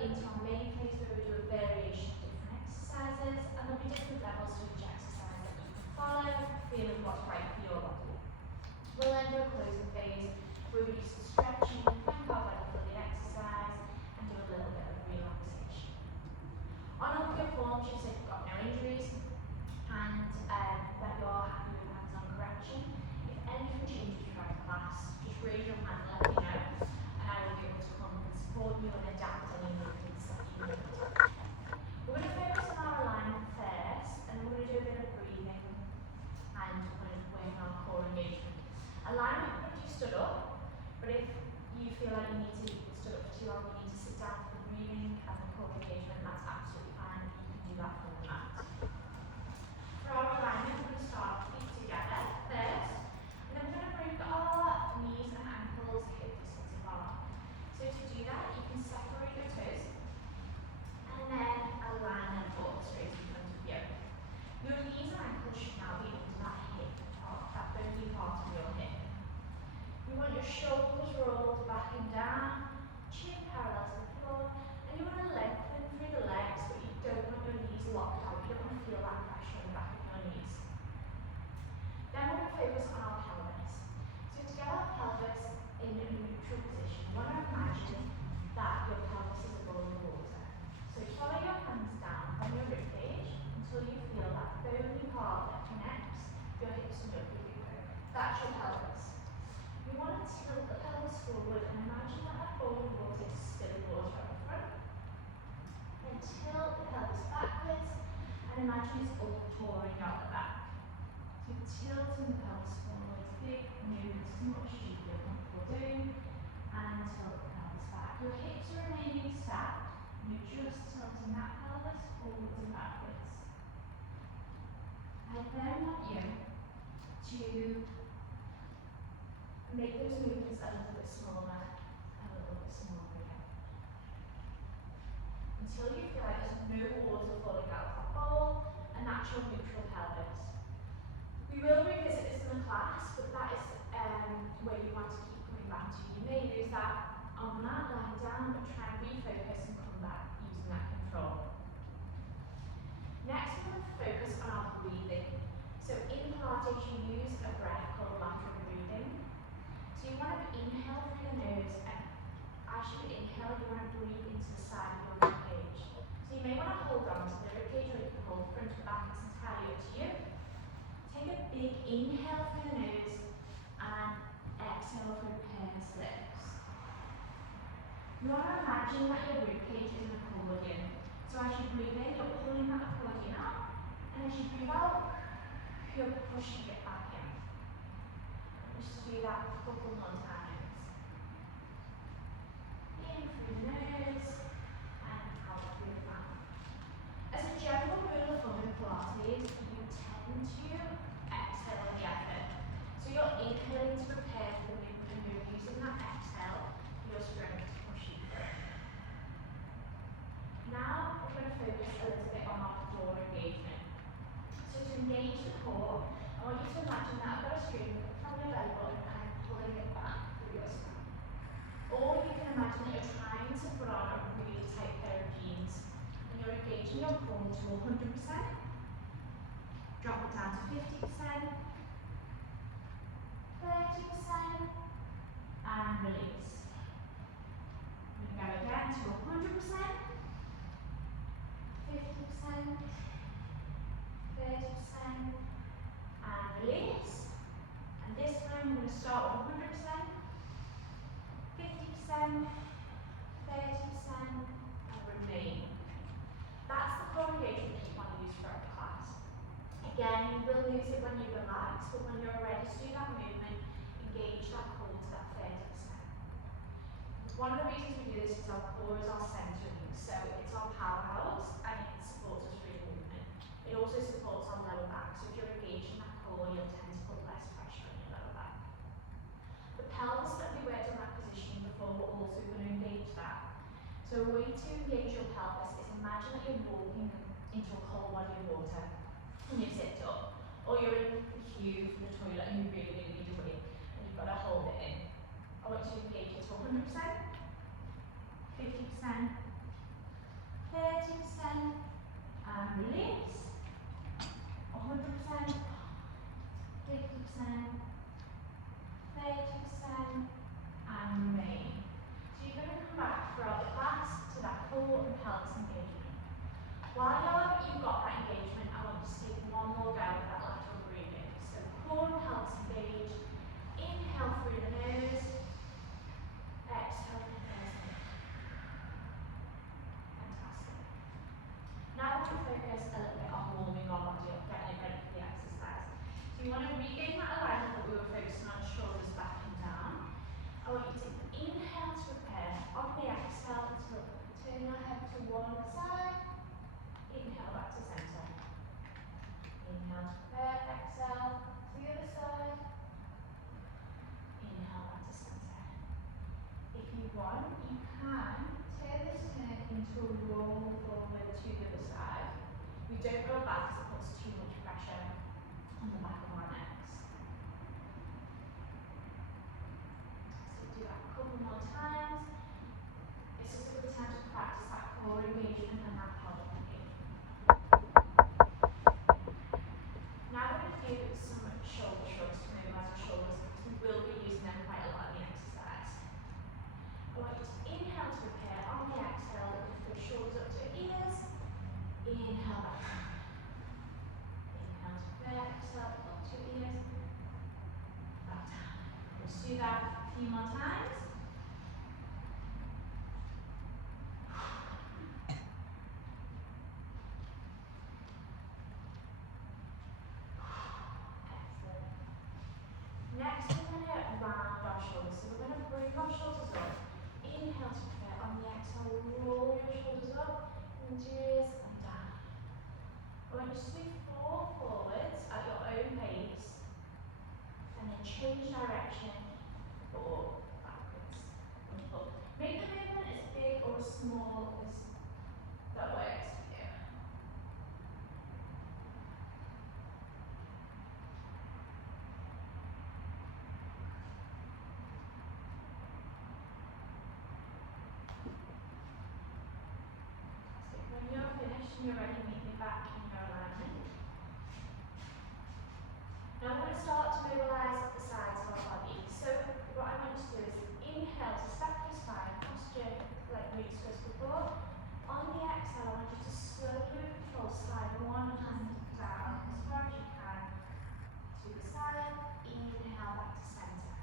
into our main phase where we do a variation of different exercises, and there'll be different levels to each exercise that you can follow, feeling what's right for your body. We'll then do a closing phase where we do some stretching, thank our body for the exercise, and do a little bit of relaxation. On all your forms, you said you've got no injuries, and that you're happy with hands-on correction. If anything changes throughout class, just raise your hand and let me know, and I will be able to come and support you and adapt any movements that you need. We're going to focus on our alignment first, and then we're going to do a bit of breathing, and we're going to work on our core engagement. Alignment, we're going to do stood up, but if you feel like you need to stood up for too long, you need to sit down for the breathing and the core engagement, that's absolutely fine. You can do that from the mat. For our alignment, we're going to start feet together first, and then we're going to bring our knees and ankles hip distance apart. So to do that, you can separate your toes, and then align them forward straight in front of you. Your knees and ankles should now be under that hip part, that bony part of your hip. You want your shoulders rolled back and down, chin parallel to the floor, and you want to lengthen through the legs, but you don't want your knees locked out. You don't want to feel that pressure on the back of your knees. Then we're going to focus on our pelvis. So to get our pelvis in a neutral position, you want to imagine that your pelvis is above the water. So follow your hands down on your rib cage until you feel that bony part that connects your hips and your glute. That's your pelvis. You want to tilt the pelvis forward and imagine that bowl of water is spilling water up front. Then tilt the pelvis backwards and imagine it's all pouring out the back. So tilting the pelvis forward, big movements, as much as you feel comfortable doing, and tilt the pelvis back. Your hips are remaining stacked, and you're just tilting that pelvis forwards and backwards. I then want you to make those movements a little bit smaller, again. Until you feel like there's no water falling out of the bowl, and that's your neutral pelvis. We will revisit this in the class, but that is where you want to keep coming back to. You may lose that on that, lying down, but try and refocus and come back using that control. Next, we're going to focus on our breathing. So in Pilates, you use a breath called lateral breathing. So you want to inhale through the nose, and as you inhale, you want to breathe into the side of your rib cage. So you may want to hold on to the rib cage, or you can hold front and back, it's entirely up to you. Take a big inhale through the nose, and exhale through pairs lips. You want to imagine that your rib cage is an accordion. So as you breathe in, you're pulling that accordion up, and as you breathe out, you're pushing it back in. Just do that a couple more times. In through the nose and out through the mouth. As a general rule of thumb in Pilates, you tend to exhale on the effort. So you're inhaling to prepare for the movement, and you're using that exhale for your strength to push you through. Now we're going to focus a little bit on our core engagement. So to engage the core, I want you to imagine that I've got a string from your belly button and I'm pulling it back through your spine. Or you can imagine that you're trying to put on a really tight pair of jeans and you're engaging your core to 100%. Drop it down to 50%, 30%, and release. We go again to 100%, 50%, 30%, and release. And this time we're going to start with 100%, 50%, 30%, and remain. That's the core engagement that you want to use throughout the class. Again, you will lose it when you relax, but when you're ready to do that movement, engage that core to that 30%. One of the reasons we do this is our core is our centering, so it's our powerhouse and it supports us through the movement. It also supports our lower back, so if you're engaging that core, you'll tend to put less pressure on your lower back. The pelvis that we worked on that position before, we're also going to engage that. So a way to engage your pelvis is imagine that you're walking into a cold body of water and you sit up, or you're in the queue for the toilet and you really need to wait and you've got to hold it in. I want you to engage it to 100%, 50%, 30%, don't roll back because it puts too much pressure on the back of our necks. So do that a couple more times. It's just a good time to practice that core engagement and that pelvic engagement. Now we're going to do some shoulder shrugs to mobilise our shoulders because we will be using them quite a lot in the exercise. I want you to inhale to prepare. On the exhale, lift the shoulders up to ears. Inhale back down. Inhale to prepare. Exhale up to ears. Back down. Let's do that a few more times. Next, we're going to round our shoulders. So we're going to bring our shoulders up. Inhale to prepare. On the exhale, roll your shoulders up into your ears and down. I want you to do 4 forwards at your own pace. And then change direction or backwards. Wonderful. Make the movement as big or as small as that works for you. When you're finished and you're ready, meet me back in your alignment. Now I'm going to start to mobilise the sides of our body. So what I want you to do is inhale to stack your spine, posture like we discussed before. On the exhale, I want you to slowly with control slide one hand down as far as you can to the side. Inhale back to centre.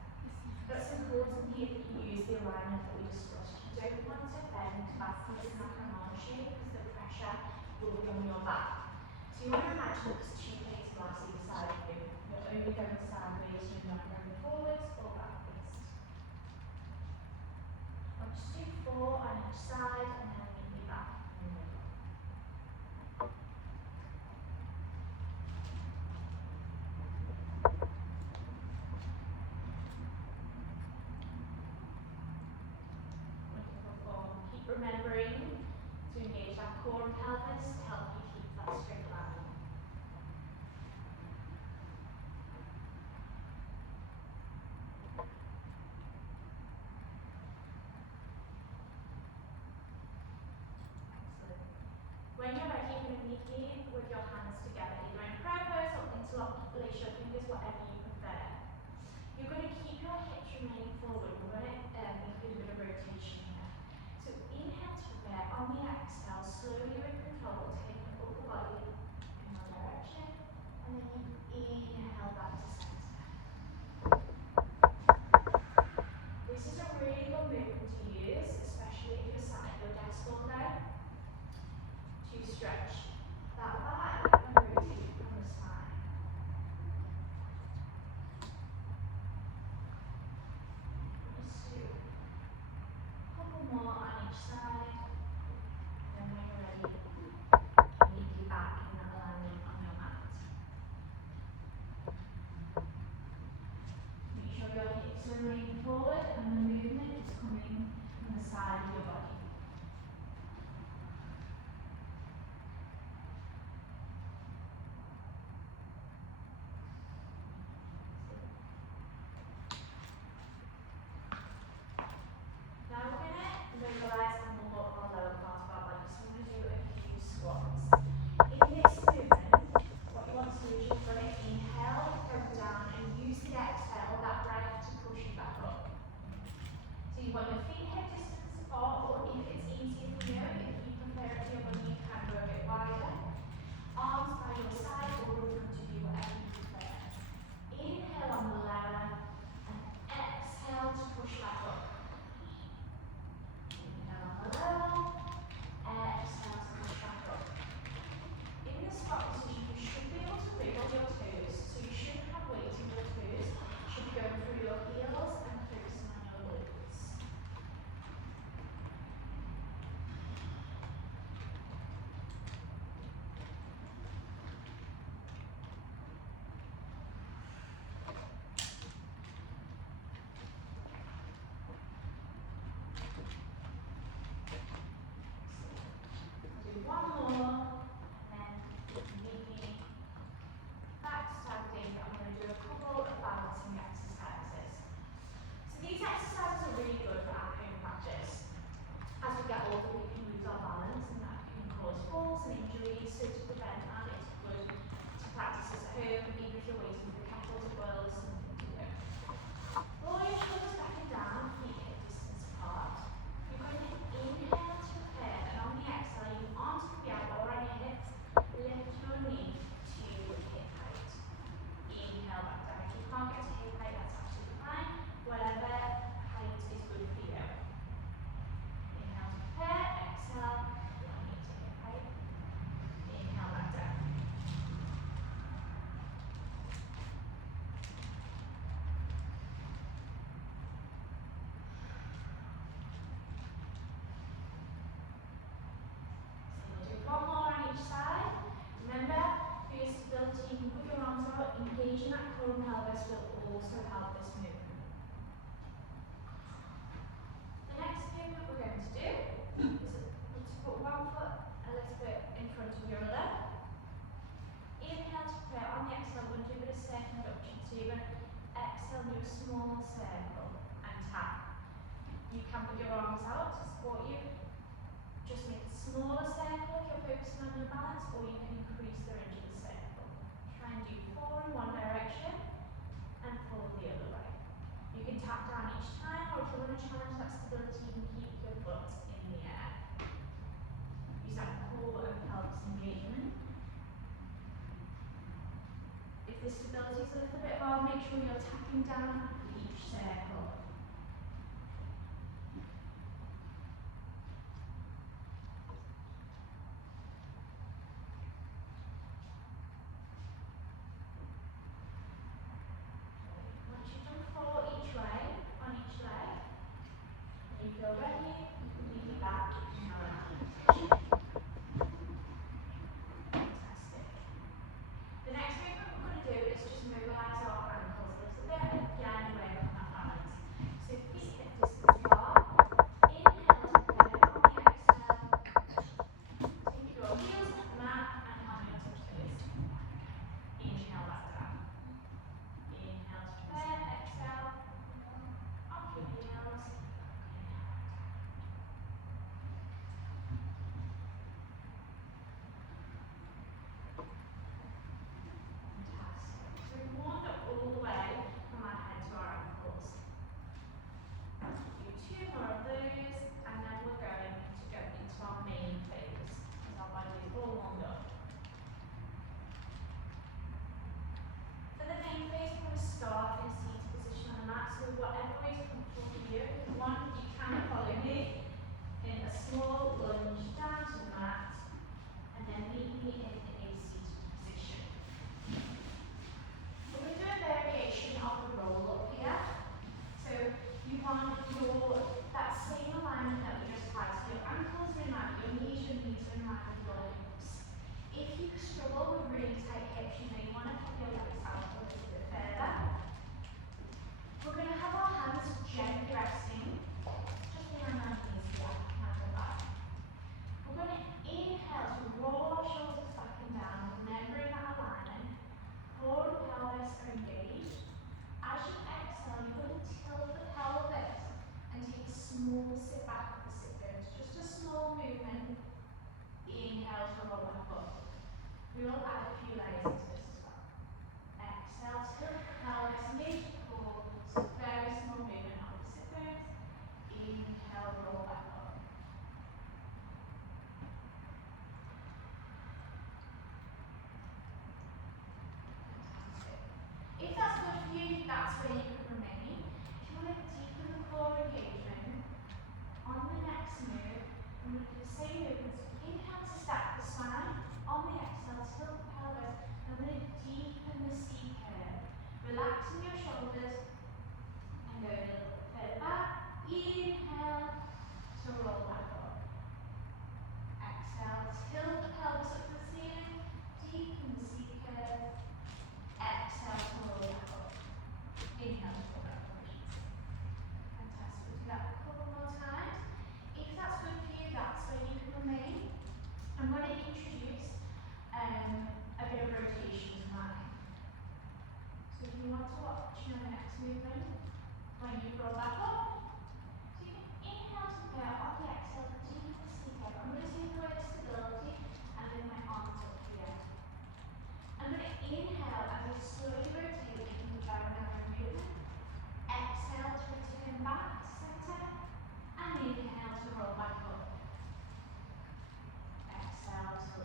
That's important here that you use the alignment that we discussed. You don't want to bend back into macaroni shape because the pressure will be on your back. So you want to imagine there's 2 plates of glass either side of you. You're only going sideways, you're not going forwards or backwards. I'll just do 4 on each side and then meet me back in the middle. Wonderful form. Keep remembering to engage that core and pelvis to help you keep that straight line. When you're ready, you're going to meet me with your hands together, either in prayer pose or interlock, place your fingers, whatever you prefer. You're going to keep your hips remaining forward. We're going to include a bit of rotation here. So inhale to prepare. On the exhale, slowly with control, take the upper body in one direction, and then you inhale back to centre. This is a really good movement to use, especially if you're sat at your desk all day, to stretch that back and rotate from the spine. Let's do a couple more on each side. Then when you're ready, meet you back in that alignment on your mat. Make sure your hips are leaning forward and the movement is coming from the side of your body. Now we're going to mobilise and more of our lower part of our body, so we're going to do a few squats. In this movement, what you want to do is you're going to inhale, go down, and use the exhale, that breath, to push you back up. So you want your feet hip distance apart or You can put your arms out to support you. Just make a smaller circle if you're focusing on your balance, or you can increase the range of the circle. Try and do 4 in one direction and 4 the other way. You can tap down each time, or if you want to challenge that stability, you can keep your foot in the air. Use that core and pelvis engagement. If the stability is a little bit hard, make sure you're tapping down each circle. Once you've done 4 each way, on each leg, and you feel ready, you can lean it back in our position. Fantastic. The next movement we're going to do is just mobilise our ankles a little bit and again away from that balance. So feet hip distance apart. Inhale to pivot on the exhale. Take your heels off the mat and hand your touch toes. Inhale back down. Inhale to pivot, exhale. Off your heels. Inhale. Fantastic. So we've warmed up all the way from our head to our ankles. Do 2 more of those, and then we're going to go into our main phase as our body is all warmed up. For the main phase, we're going to start in a seated position on the mat, so whatever is comfortable for you. If you want, you can follow me in a small lunge down to the mat, and then meet me in a seated position. We're going to do a variation of the roll up here. So you want that same alignment that we just had. So your ankles are in line with your knees are in line with your hips. If you struggle with really tight hips, you may want to put your legs out a little bit further. We're going to have our hands gently resting just behind our knees here, hand and back. We're going to inhale to roll our shoulders back and down, remembering that alignment. Core and pelvis are engaged. As you exhale, you're going to tilt the pelvis and take a small sit back with the sit bones. Just a small movement. Inhale to roll back up. We will add a few layers into this as well. Exhale, tilt the pelvis, engage the core. So very small movement on the sit bones. Inhale, roll back up. Fantastic. If that's good for you, that's where you can remain. If you want to deepen the core engagement, on the next move, I'm going to do the same movements. Inhale to stack the spine. On the exhale, tilt the pelvis. I'm going to deepen the C curve. Relaxing your shoulders and going a little bit further back. Inhale to roll back up. Exhale, tilt the pelvis up to the ceiling. Deepen the C curve. Exhale to roll back up. Inhale to roll back up. Fantastic. We'll do that a couple more times. If that's good for you, that's where you can remain. I'm going to introduce a bit of rotation tonight. So if you want to watch the next movement, when you roll back up, so you can inhale to prepare on the exhale, deep the C curve. I'm going to take away the stability and bring my arms up here. I'm going to inhale as I slowly rotate into the diagonal movement. Exhale to return back to center, and inhale to roll back up. Exhale to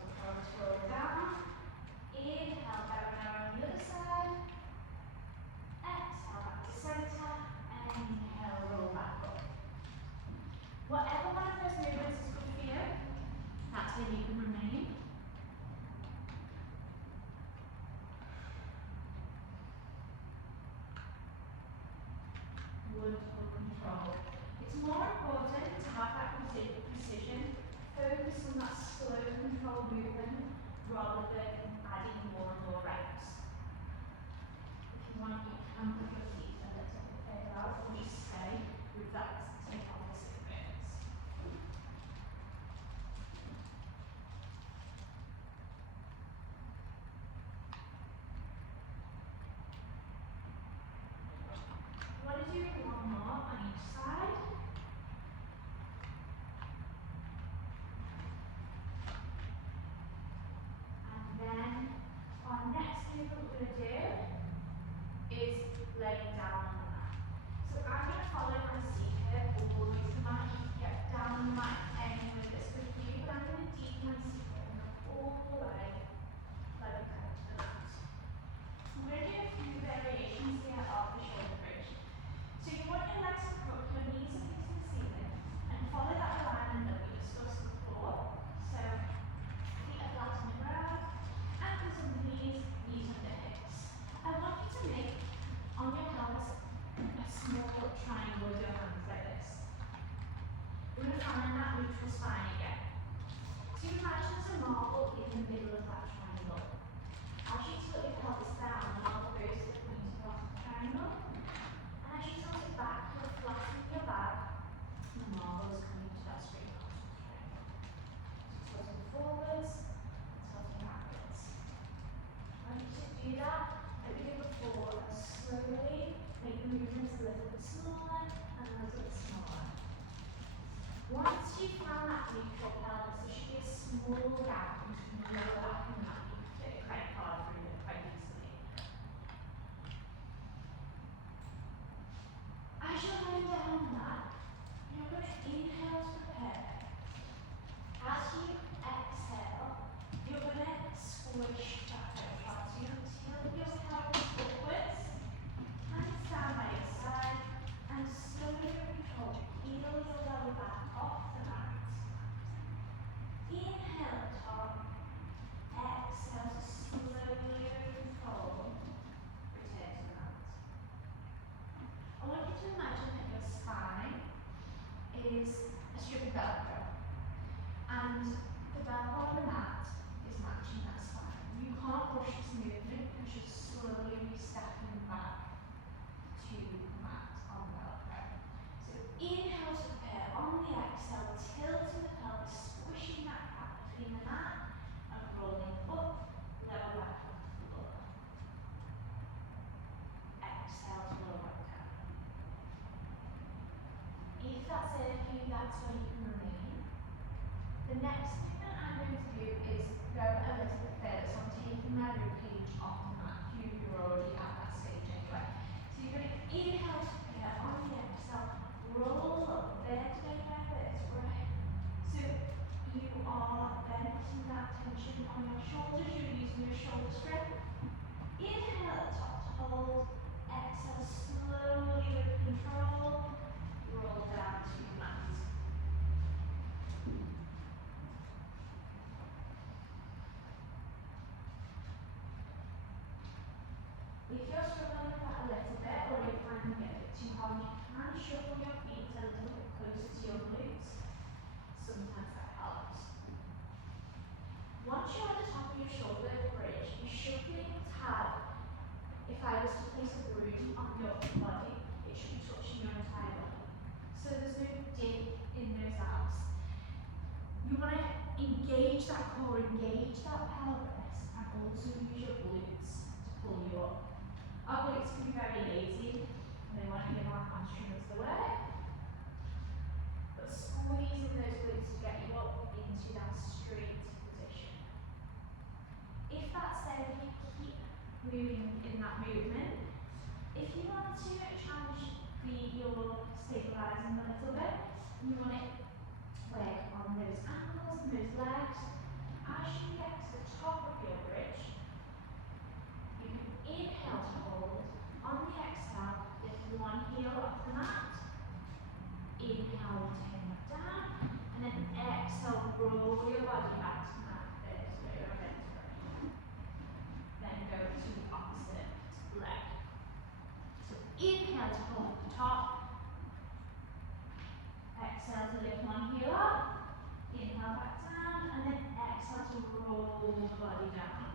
roll down. Inhale, diagonal on the other side. Exhale back to center, and inhale, roll back up. Whatever one of those movements is good for you, that's where you can remain. Wonderful control. It's more important to have that precision, focus on that slow control movement rather than adding more and more reps. If you want, you can put your feet a little bit further out or just stay with that take opposite bones. You want to do one more on each side. So imagine there's a marble in the middle of that triangle. As you tilt your pelvis down, the marble goes to the pointy part of the triangle. And as you tilt it back, you're flattening your back, and the marble is coming to that straight part of the triangle. So tilting forwards, and tilting backwards. I want you to do that, like we did before, and slowly make the movements a little bit smaller and a little bit smaller. Once you've found that neutral pelvis, there should be a small gap between the lower back and the mat. You can fit a credit card through it quite easily. As you're going down the mat, you're going to inhale to prepare. As you exhale, you're going to squish that credit card. So you're going to tilt your pelvis upwards, hands down by your side, and slowly control. Heel your lower back off the mat. Inhale top, exhale to slowly control. Return to the mat. I want you to imagine that your spine is a strip of Velcro, and the Velcro on the mat is matching that spine. You can't rush this movement because you're slowly stepping back to the mat on Velcro. So inhale to prepare. On the exhale, tilting the pelvis, squishing that gap between the mat and rolling up, lower back up to the floor. Exhale to roll back down. If that's it for you, that's where you can remain. The next thing that I'm going to do is go a little bit further. So I'm taking my rib cage off the mat. You're already at that stage anyway. So you're going to inhale to prepare. On the exhale, roll up vertebrae by vertebrae. So you are venting that tension on your shoulders. You're using your shoulder strength. Inhale at the top to hold. Exhale slowly with control. Roll down to your mat. If you're struggling with that a little bit, or you're finding it a bit too hard, you can shuffle your feet a little bit closer to your glutes. Sometimes that helps. Once you're at the top of your shoulder bridge, you should be able to have, if I was to place a broom on your body, it should be touching your entire body. So there's no dip in those abs. You want to engage that core, engage that pelvis, and also use your glutes to pull you up. Our glutes can be very lazy, and they want to give our hamstrings the work. But squeezing those glutes to get you up into that straight position. If that's there, if you keep moving in that movement, if you want to challenge your stabilizing a little bit, you want to work on those ankles and those legs. As you get to the top of your bridge, you can inhale to hold. On the exhale, lift one heel off the mat. Inhale, turn that down. And then exhale, roll your body back to the mat. Vertebrae or vertebrae. Then go to the opposite leg. So inhale to hold at the top. Exhale to lift one heel up. Inhale back down. And then exhale to roll the body down.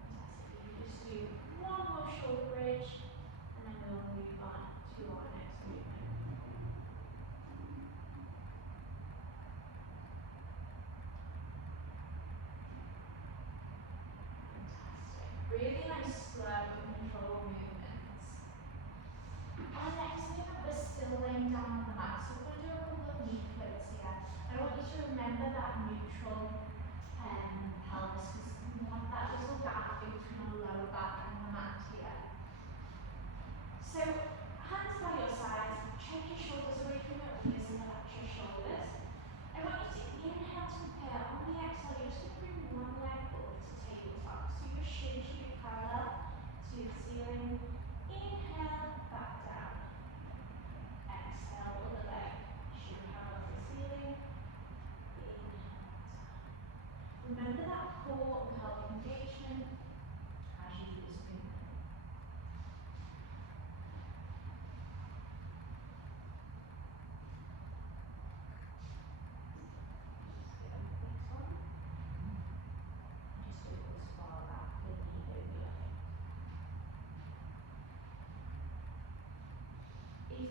Fantastic. You just do one more shoulder bridge, and then we'll move on to our next movement. Fantastic. Really nice slow and controlled movements. Our next movement, we're still laying down on the mat, so we're going to do a couple of knee floats here. I want you to remember that neutral pelvis, because we want that little gap between our lower back and the mat here. So, hands by your sides, check your shoulders away from your ears and relax your shoulders. I want you to inhale to prepare. On the exhale, you're just going to bring one leg up to tabletop. So your shin should be parallel to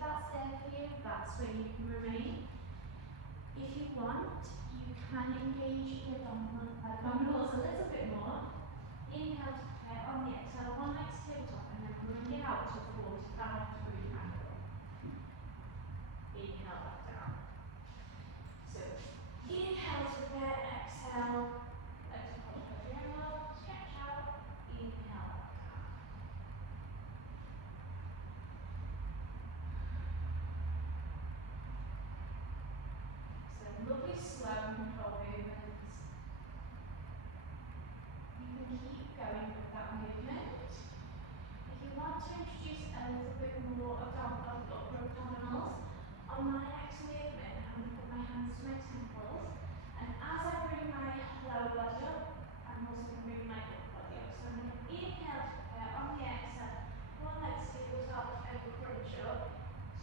that's there for you, that's where you can remain. If you want, you can engage the abdominals a little bit more. Inhale to prepare on the exhale, one leg to tabletop, and then bring it out to 45-degree angle. Inhale back down. So, inhale to prepare, exhale, legs across the triangle, stretch out, inhale back down. So, lovely slow control movements. You can keep going with that movement. If you want to introduce a little bit more of upper abdominals, on my next movement, I'm going to put my hands to my temples, and as I bring my lower body up, I'm also going to bring my upper body up. So I'm going to inhale to prepare, on the exhale, one leg to tabletop, and crunch up.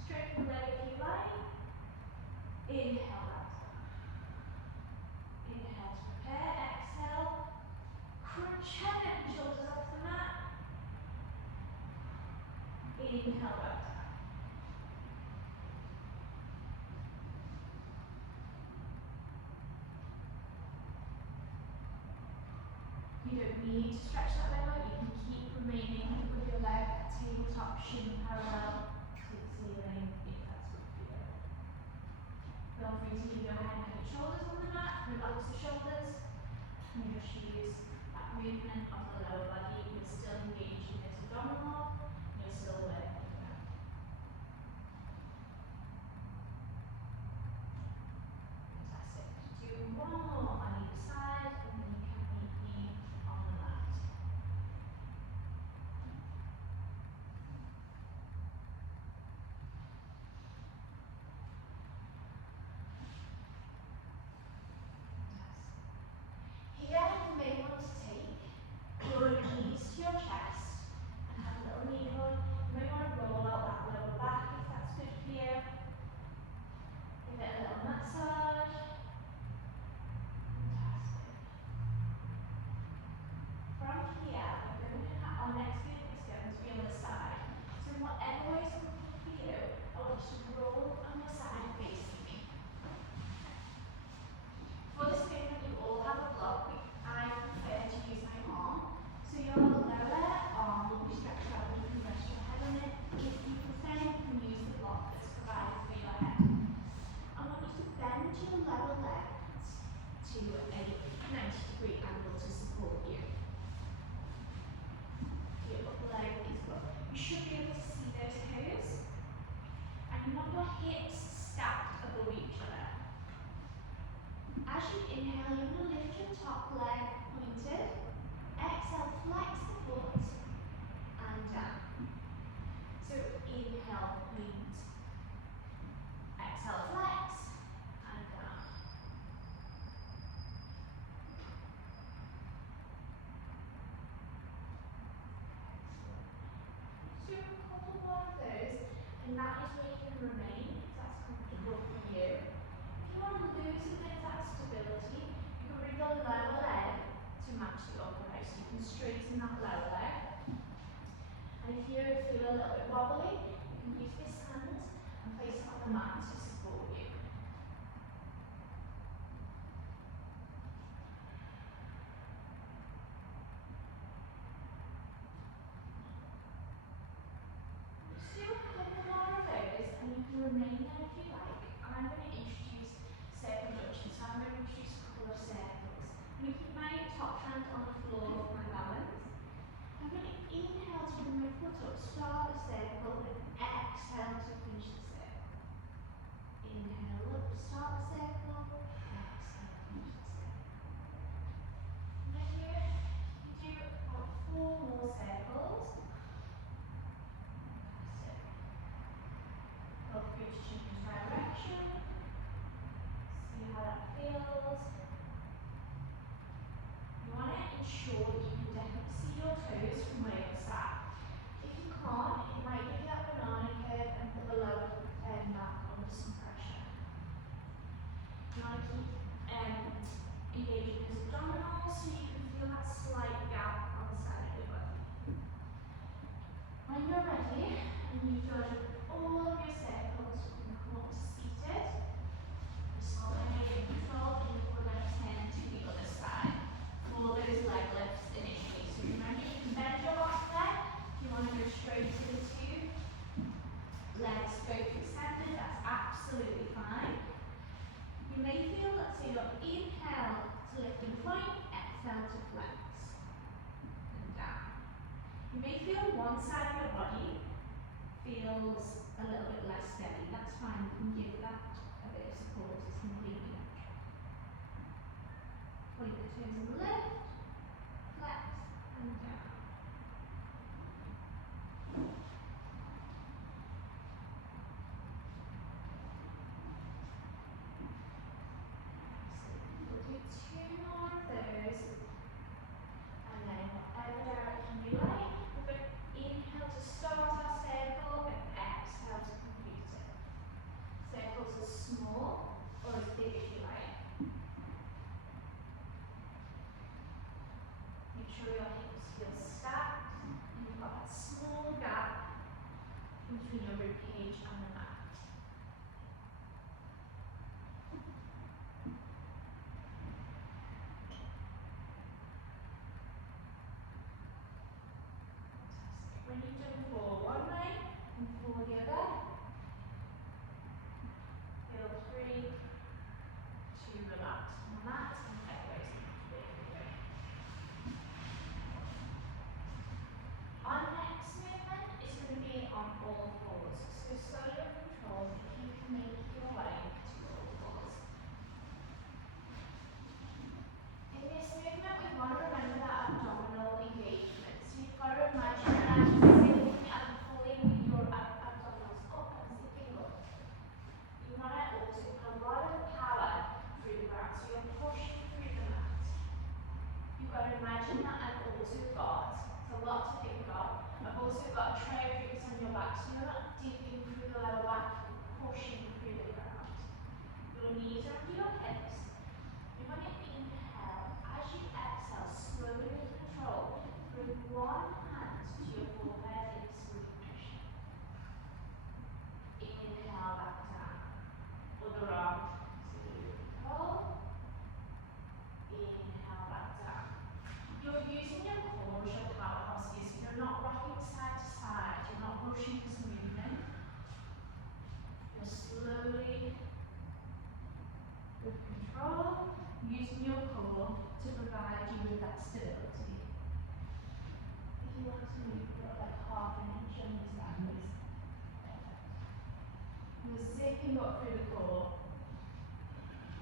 Straighten the leg if you like. Inhale back down. Inhale to prepare, exhale. Crunch head, neck and shoulders up to the mat. Inhale back down. You don't need to stretch that leg out, you can keep remaining with your leg tabletop, shin parallel to the ceiling if that's good for you. Feel free to leave your head, neck and shoulders on the mat, relax the shoulders, and you just use that movement of the lower body. You're still engaging this abdominal, you're still working with that. Fantastic. Do one more on either side, and then you can meet me on the mat. Here you may want to take your knees to your chest and have a little knee hug. You may want to roll out that lower back if that's good for you. Give it a little massage. Fantastic. From here, our next movement is going to be on the side. So in whatever way is comfortable for you, I want you to roll on your side facing me. For this movement, you all have a block. I prefer to use my arm. So your lower arm will be stretched out and you can rest your head on it. If you prefer, you can use the block that's provided for your head. I want you to bend your lower leg to a 90-degree angle to support you. Your upper leg is up. You should be able to see those toes. And you want your hips stacked above each other. As you inhale, you're going to lift your top leg pointed. Exhale, flex the foot and down. So inhale, point. Exhale, flex and down. Excellent. Do a couple more of those, and that is where you can remain if that's comfortable for you. If you want to lose a bit of that stability, you can bring the lower leg to match the upper leg, so you can straighten that lower leg. And if you feel a little bit wobbly, you can use this hand and place it on the mat to support you. Just do a couple more of those, and you can remain there if you like. I'm going to introduce circumduction, so I'm going to introduce a couple of circles. I'm going to keep my top hand on the floor for my balance. I'm going to inhale to bring my foot up, start the circle, and exhale to finish the circle. Inhale up, start the circle, exhale, finish the circle. And then you do about 4 more circles. Fantastic. Feel free to change direction. See how that feels. You want to ensure that you can definitely see your toes from where you're sat. If you can't, it might give you that banana curve and put the lower foot back under some pressure. You want to keep engaging those abdominals so you can feel that slight gap on the side of your body. When you're ready and you've done all of your circles, rotate the two legs both extended, that's absolutely fine. You may feel that, so you'll inhale to lift and point, exhale to flex and down. You may feel one side of your body feels a little bit less steady. That's fine, you can give that a bit of support, it's completely natural. Point the toes and lift, flex and down. We'll do 2 more of those, and then whatever direction you like, we're going to inhale to start our circle and exhale to complete it. Circles as small or as big as you like. Make sure your hips feel stacked and you've got that small gap between your rib cage and the mat. When you've done 4 one way and 4 the other, feel free to relax on the mat and get those comfortable. Our next movement is going to be on all fours. So slowly and controlled, if you can make your way to all fours. In this movement, we want to remember that abdominal engagement. So you've got to imagine that zipping and pulling your abdominals up and zipping up. You want to also put a lot of power through the ground, so you're pushing through the mat. You've got to imagine that I've also got, it's a lot to think of, I've also got a tray of drinks on your back, so you're not dipping through the lower back, you're pushing through the ground. Your knees are under your hips. You want to inhale. As you exhale, slowly with control, bring one hand to your forehead in smooth motion. Inhale back down. Other arm, slowly with control. Inhale back down. You're using your core as your powerhouse here, so you're not rocking side to side, you're not rushing this movement. You're slowly, with control, using your core to provide you with that stability. If you want to move like half an inch on your sideways, perfect. You're zipping up through the core.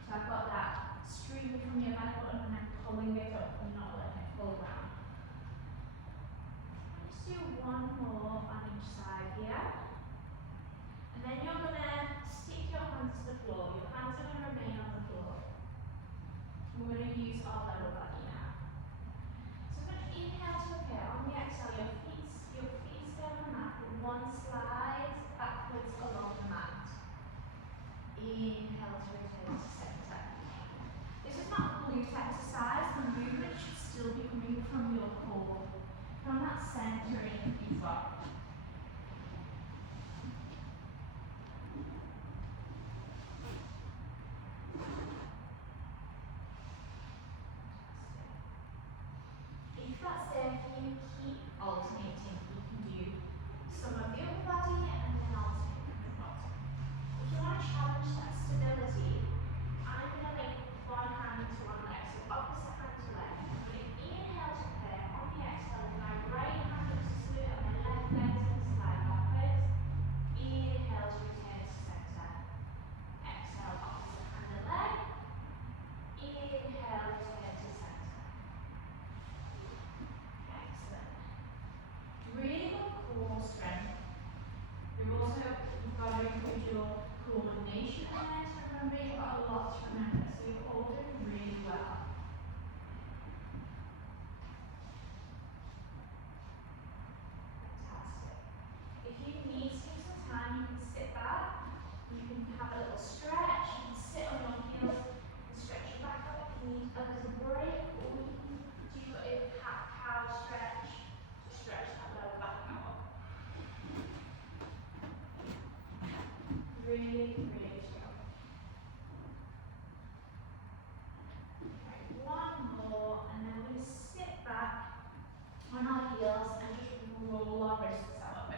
So I've got that streaming from your belly button and I'm pulling it up and not letting it fall down. Let's do one more on each side here. And then you're going to stick your hands to the floor. Your hands are going to remain on the floor. We're going to use our lower body now. So we're going to inhale to up here. On the exhale, your feet stay on the mat, but one slides backwards along the mat. Inhale to return to center. This is not a glute exercise. The movement should still be coming from your core, from that centering that you've got. If that's there for you, keep alternating. You can do some of the upper body and then alternate from the bottom. If you want to challenge that stability, I'm going to link one hand to one leg, so opposite hand to leg. I'm going to inhale to prepare. On the exhale, my right hand looks to smooth and my left leg is going to slide backwards. Inhale to return to center. Exhale, opposite hand and leg. Inhale, return to center. Excellent. Really good core strength. You've got to include your coordination in there, so remember you've got a lot to remember, so you're all doing really well. Fantastic. If you need to take some time, you can sit back, you can have a little stretch, you can sit on your heels and stretch your back up if you need a little break, or you can do a cow stretch to stretch that lower back out. Really, really strong. Okay, one more, and then we're going to sit back on our heels and just roll our wrists out a bit.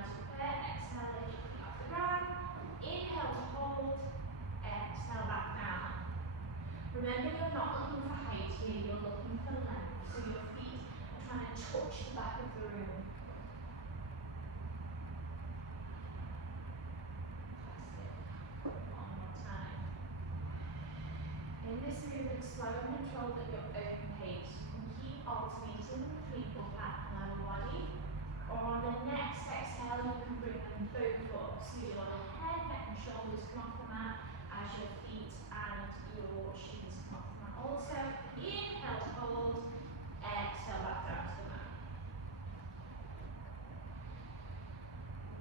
inhale to clear, exhale, lift your feet off the ground. Inhale to hold, exhale back down. Remember, you're not looking for height here, you're looking for length. So your feet are trying to touch the back of the room. Fantastic. One more time. In this movement, slow and controlled at your own pace. You can keep alternating between upper back and lower body. Or on the next exhale, you can bring them both up. So your head, neck and shoulders come off the mat as your feet and your shins come off the mat. Also, inhale to hold, exhale back down to the mat.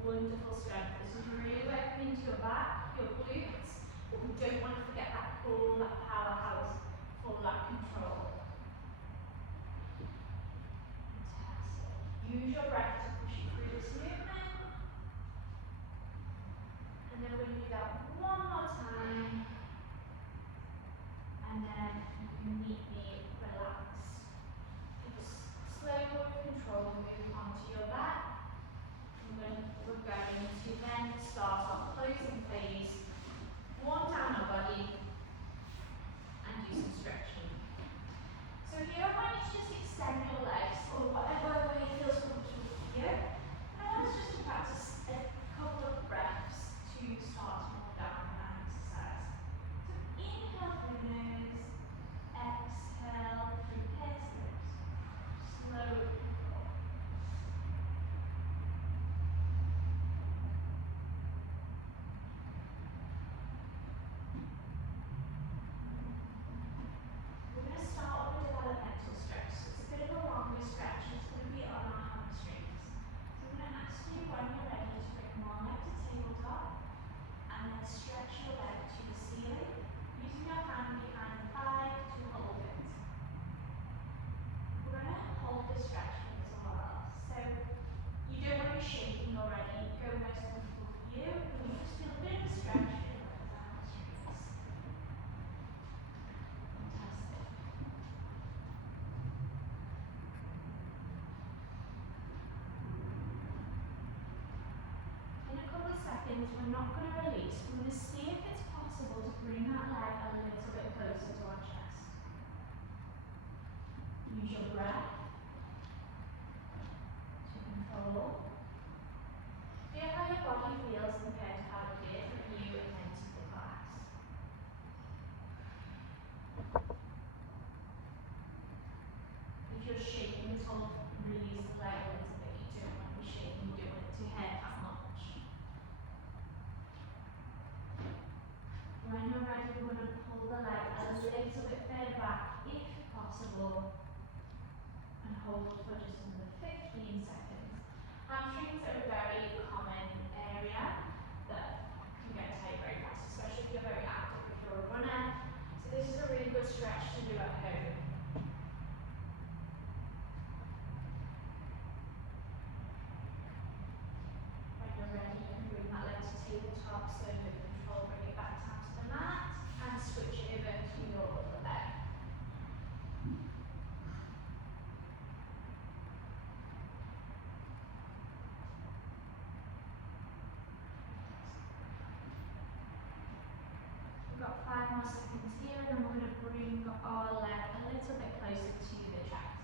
Wonderful strength. This is really working into your back, your glutes, but we don't want to forget that pull, that powerhouse, for that control. Fantastic. Use your breath to push you through this movement. And then we're going to do that one more time. And then you can neatly relax. Just slowly with control move onto your back. We're going to then start our closing phase. Warm down our body and do some stretching. So here I want you to just extend your legs or whatever way feels comfortable for you. And I want us just to practice a couple of breaths to start to warm down that exercise. So inhale through the nose, exhale through the lips, slowly. We're going to start with a developmental stretch. So it's a bit of a longer stretch. It's going to be on our hamstrings. So I'm going to ask you when you're ready to bring one leg to tabletop and then stretch your leg to the ceiling, using your hand behind the thigh to hold it. We're going to hold the stretch for a little while. So you don't want to be shaking already. Go most comfortable for you. You just feel a bit of a stretch in the hamstrings. Fantastic. In a couple of seconds, we're not going to release. We're going to see if it's possible to bring that leg a little bit closer to our chest. Use your breath to control. Feel how your body feels compared to how it did when you entered the class. If you're shaking at all, release the leg a little bit. You don't want to be shaking, you don't want it to hurt that much. When you're ready, we're going to pull the leg a little bit further back, if possible, and hold for just another 15 seconds. Hamstrings are a very common area that can get tight very fast, especially if you're very active, if you're a runner. So this is a really good stretch to do at home. When you're ready, you can bring that leg to tabletop, so with control, bring it back down to the mat, and switch it over to your other leg. We've got 5 more seconds here, and then we're going to bring our leg a little bit closer to the chest.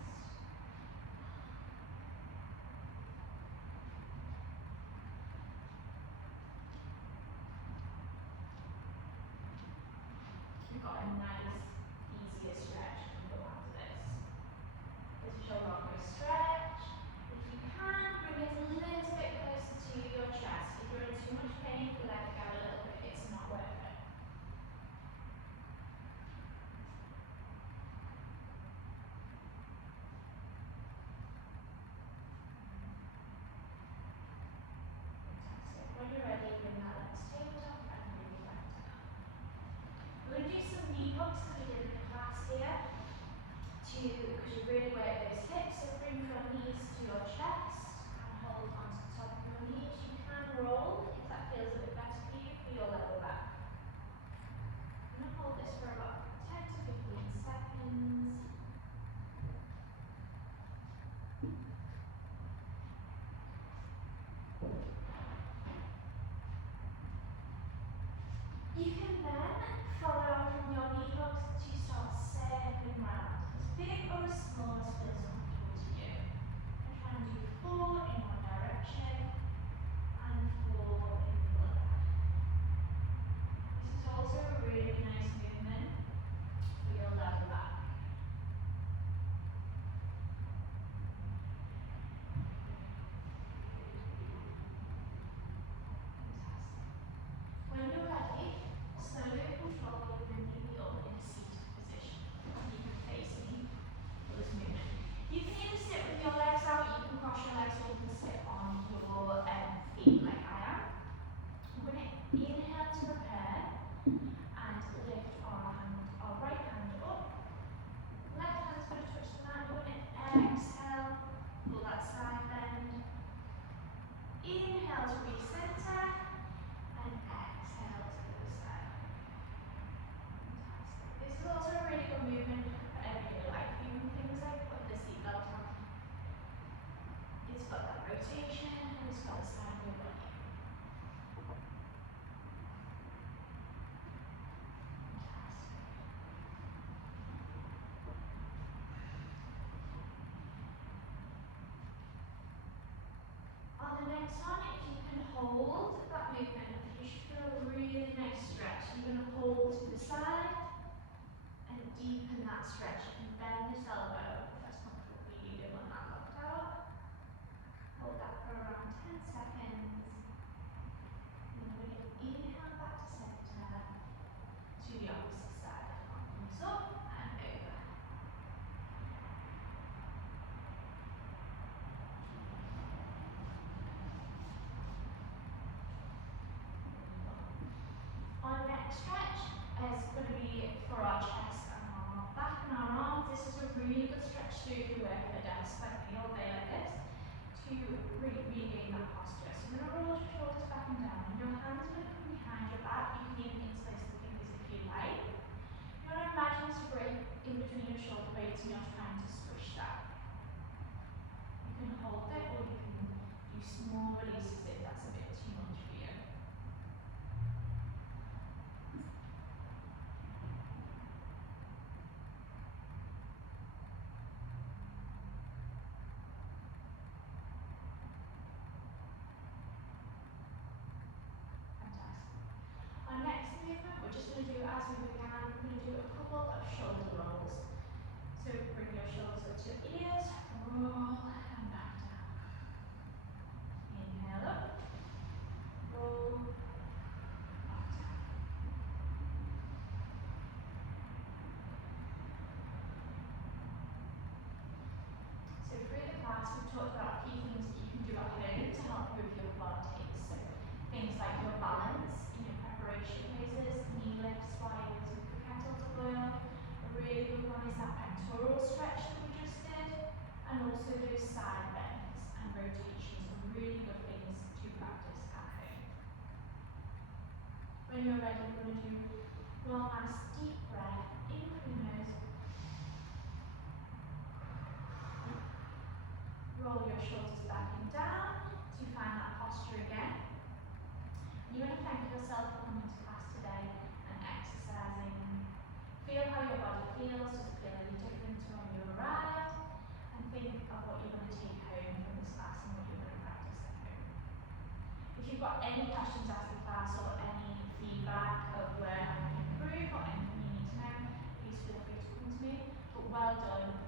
We've got a nice, easier stretch to go after this. This is your longer stretch. If you can, bring it a little bit closer to your chest. If you're in too much pain, let it go a little bit. It's not worth it. Fantastic. When you're ready, bring that leg to tabletop and bring it back down. We're going to do some knee hooks that we did in the class here, because you really work those hips. So bring your knees to your chest and hold onto the top of your knees. You can roll if that feels a bit better for you, for your level back. I'm going to hold this for about 10 to 15 seconds. or as small as feels comfortable to you. And try and do 4 in one direction and 4 in the other. This is also a really nice movement for your lower back. When you're ready, slowly control your movement up in a seated position. You can face me for this movement. You can either sit with your legs out, you can cross your legs, or you can sit on your feet like I am. We're going to inhale to prepare and lift our right hand up. Left hand's going to touch the mat. We're going to exhale, pull that side bend. Inhale to recenter and exhale to the other side. Fantastic. This is also a really good movement for everyday life, even things like putting the seatbelt on. It's got that rotation and it's got the side of your body. On the next one, if you can hold that movement, you should feel a really nice stretch. You're going to hold to the side and deepen that stretch and bend this elbow if that's comfortable for you. You don't want that locked out. Hold that for around 10 seconds. And then we're going to inhale back to center to the opposite side. Arms up and over. Our next stretch is going to be for our chest and our back and our arms. This is a really good stretch to do if you work at a desk like me all day like this, to really regain that posture. So you're going to roll your shoulders back and down, and your hands are going to come behind your back. You can even interlace the fingers if you like. You want to imagine this break in between your shoulder blades and you're trying to squish that. You can hold it or you can do small releases if that's a bit too much for you. Our next movement, we're just going to do as we began, we're going to do a couple of shoulder rolls. So bring your shoulders up to your ears, roll and back down. Inhale up, roll, back down. So through the class, we've talked about key things that you can do at home to help you with your Pilates. So things like your balance in your preparation phases, knee lifts while you're waiting for the kettle to boil. A really good one is that pectoral stretch that we just did, and also those side bends and rotations are really good things to practice at home. When you're ready, we're going to do one last deep breath in through the nose. Roll your shoulders back and down to find that posture again. You're going to thank yourself for coming to class today and exercising. Feel how your body feels. Does it feel any different to when you arrived? And think of what you're going to take home from this class and what you're going to practice at home. If you've got any questions after class or any feedback of where I can improve or anything you need to know, please feel free to come to me. But well done.